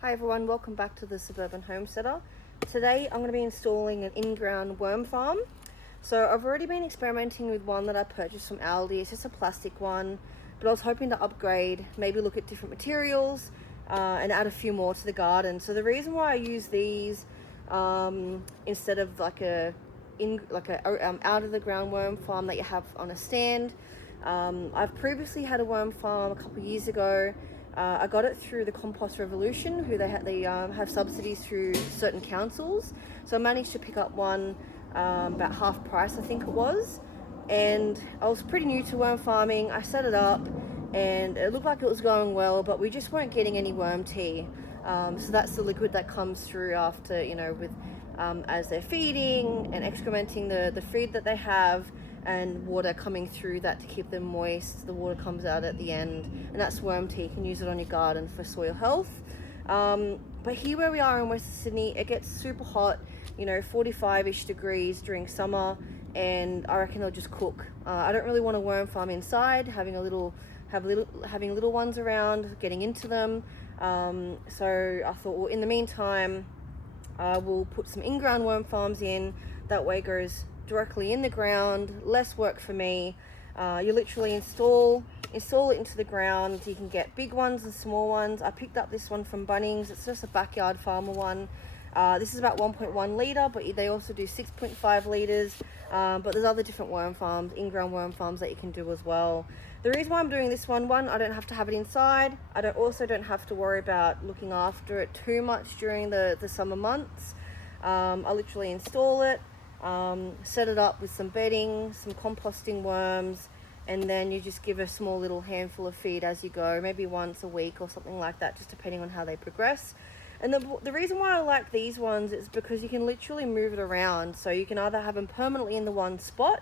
Hi everyone, welcome back to the Suburban Homesteader. Today I'm going to be installing an in-ground worm farm. So I've already been experimenting with one that I purchased from Aldi. It's just a plastic one, but I was hoping to upgrade, maybe look at different materials and add a few more to the garden. So the reason why I use these instead of like out of the ground worm farm that you have on a stand. I've previously had a worm farm a couple of years ago. I got it through the Compost Revolution, who they have subsidies through certain councils. So I managed to pick up one about half price, I think it was. And I was pretty new to worm farming. I set it up and it looked like it was going well, but we just weren't getting any worm tea. So that's the liquid that comes through after, with as they're feeding and excrementing the feed that they have, and water coming through that to keep them moist. The water comes out at the end, and that's worm tea. You can use it on your garden for soil health. But here where we are in Western Sydney, it gets super hot, 45-ish degrees during summer, and I reckon they'll just cook. I don't really want a worm farm inside, having little ones around, getting into them. So I thought, well, in the meantime, we'll put some in-ground worm farms in. That way it goes directly in the ground, less work for me. You literally install it into the ground. You can get big ones and small ones. I picked up this one from Bunnings. It's just a backyard farmer one. This is about 1.1 litre, but they also do 6.5 litres. But there's other different worm farms, in-ground worm farms that you can do as well. The reason why I'm doing this one, I don't have to have it inside. I don't have to worry about looking after it too much during the summer months. I literally install it, set it up with some bedding, some composting worms, and then you just give a small little handful of feed as you go, maybe once a week or something like that, just depending on how they progress. And the reason why I like these ones is because you can literally move it around. So you can either have them permanently in the one spot,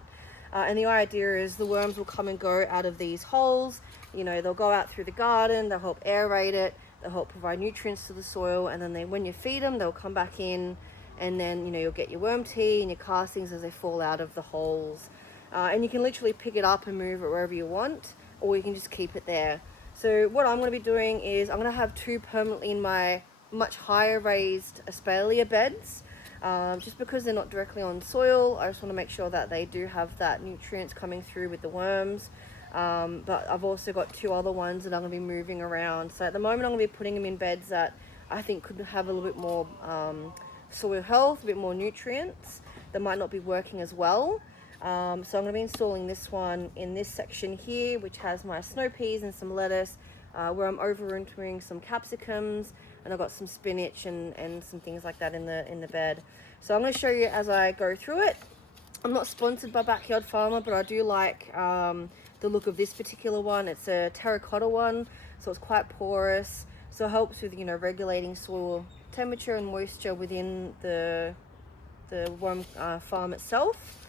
and the idea is the worms will come and go out of these holes. They'll go out through the garden, they'll help aerate it, they'll help provide nutrients to the soil, and then when you feed them, they'll come back in, and then you'll get your worm tea and your castings as they fall out of the holes. And you can literally pick it up and move it wherever you want, or you can just keep it there. So what I'm going to be doing is I'm going to have two permanently in my much higher raised espalier beds, just because they're not directly on soil. I just want to make sure that they do have that nutrients coming through with the worms. But I've also got two other ones that I'm going to be moving around. So at the moment I'm going to be putting them in beds that I think could have a little bit more soil health, a bit more nutrients that might not be working as well. So I'm going to be installing this one in this section here, which has my snow peas and some lettuce, where I'm overwintering some capsicums, and I've got some spinach and some things like that in the bed. So I'm going to show you as I go through it. I'm not sponsored by Backyard Farmer, but I do like the look of this particular one. It's a terracotta one, so it's quite porous, so it helps with regulating soil temperature and moisture within the worm farm itself.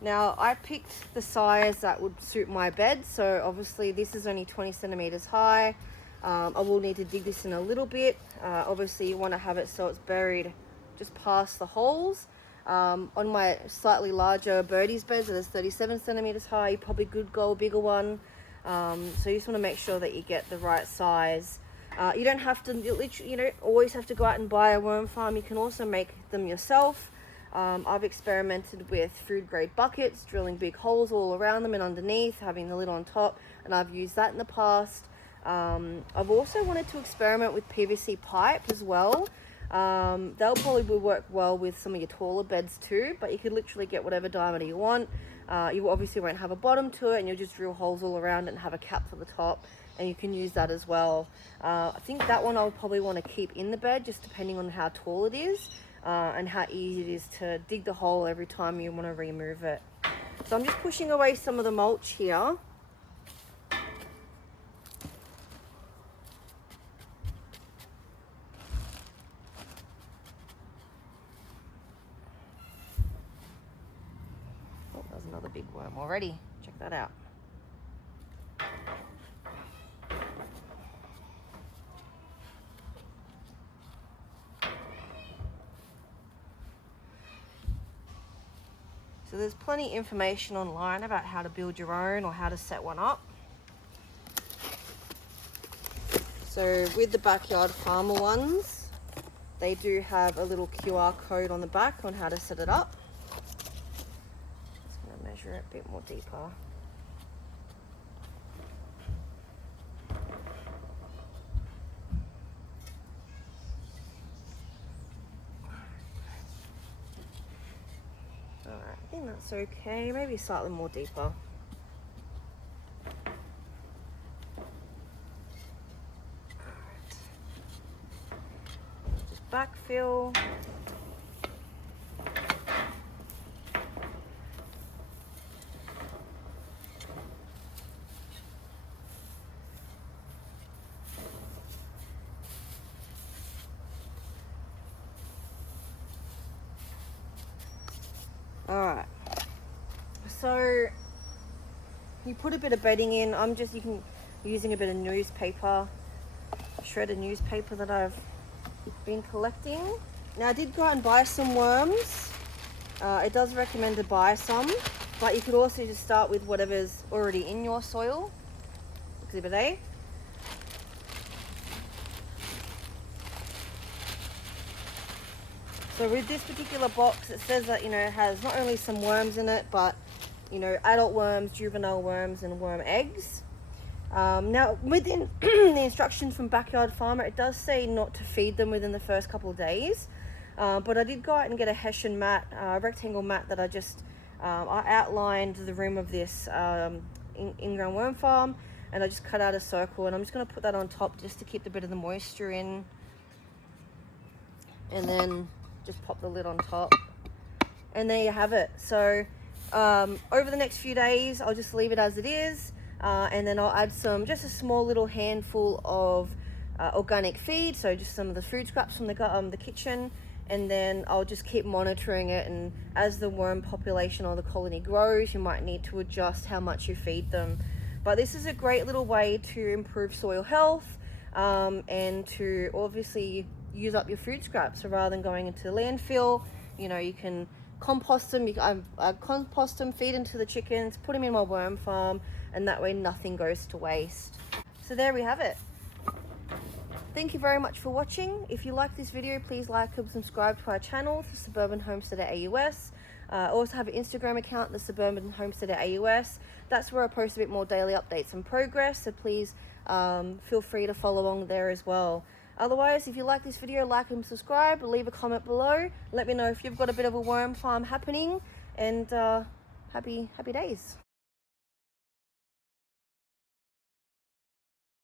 Now I picked the size that would suit my bed, so obviously this is only 20 centimeters high. I will need to dig this in a little bit. Obviously you want to have it so it's buried just past the holes. On my slightly larger birdie's bed, so there's 37 centimeters high, you probably could go a bigger one. So you just want to make sure that you get the right size. You don't have to, you don't always have to go out and buy a worm farm. You can also make them yourself. I've experimented with food grade buckets, drilling big holes all around them and underneath, having the lid on top, and I've used that in the past. I've also wanted to experiment with PVC pipe as well. They'll probably work well with some of your taller beds too, but you could literally get whatever diameter you want. You obviously won't have a bottom to it, and you'll just drill holes all around it and have a cap for the top, and you can use that as well. I think that one I'll probably want to keep in the bed, just depending on how tall it is. And how easy it is to dig the hole every time you want to remove it. So I'm just pushing away some of the mulch here. Oh, there's another big worm already. Check that out. So there's plenty of information online about how to build your own or how to set one up. So with the backyard farmer ones, they do have a little QR code on the back on how to set it up. Just going to measure it a bit more deeper. Alright, I think that's okay, maybe slightly more deeper. Just backfill. Alright, so you put a bit of bedding in. Using a bit of newspaper, shredded newspaper that I've been collecting. Now I did go out and buy some worms. It does recommend to buy some, but you could also just start with whatever's already in your soil. Exhibit A. So with this particular box, it says that, it has not only some worms in it, but, adult worms, juvenile worms, and worm eggs. Now, within the instructions from Backyard Farmer, it does say not to feed them within the first couple of days. But I did go out and get a Hessian mat, rectangle mat that I outlined the rim of this in-ground worm farm, and I just cut out a circle, and I'm just going to put that on top just to keep a bit of the moisture in. And then just pop the lid on top, and there you have it. So over the next few days I'll just leave it as it is, and then I'll add just a small little handful of organic feed, so just some of the food scraps from the kitchen, and then I'll just keep monitoring it, and as the worm population or the colony grows, you might need to adjust how much you feed them. But this is a great little way to improve soil health, and to obviously use up your food scraps. So rather than going into landfill, you can compost them. I compost them, feed them to the chickens, put them in my worm farm, and that way nothing goes to waste. So there we have it. Thank you very much for watching. If you like this video, please like and subscribe to our channel, the Suburban Homesteader AUS. I also have an Instagram account, the Suburban Homesteader AUS. That's where I post a bit more daily updates and progress, so please feel free to follow along there as well. Otherwise, if you like this video, like and subscribe, leave a comment below. Let me know if you've got a bit of a worm farm happening, and happy days.